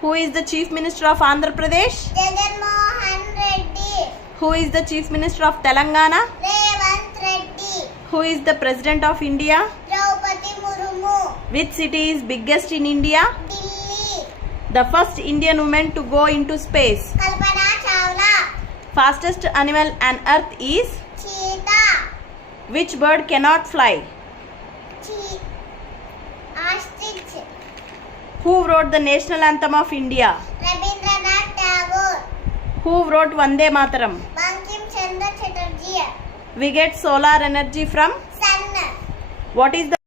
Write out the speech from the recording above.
Who is the Chief Minister of Andhra Pradesh? Jagan Mohan Reddy. Who is the Chief Minister of Telangana? Revant Reddy. Who is the President of India? Draupadi Murmu. Which city is biggest in India? Delhi. The first Indian woman to go into space. Kalpana Chawla. Fastest animal on earth is? Cheetah. Which bird cannot fly? Ostrich. Who wrote the national anthem of India? Rabindranath Tagore. Who wrote Vande Mataram? Bankim Chandra Chatterjee. We get solar energy from? Sun. What is the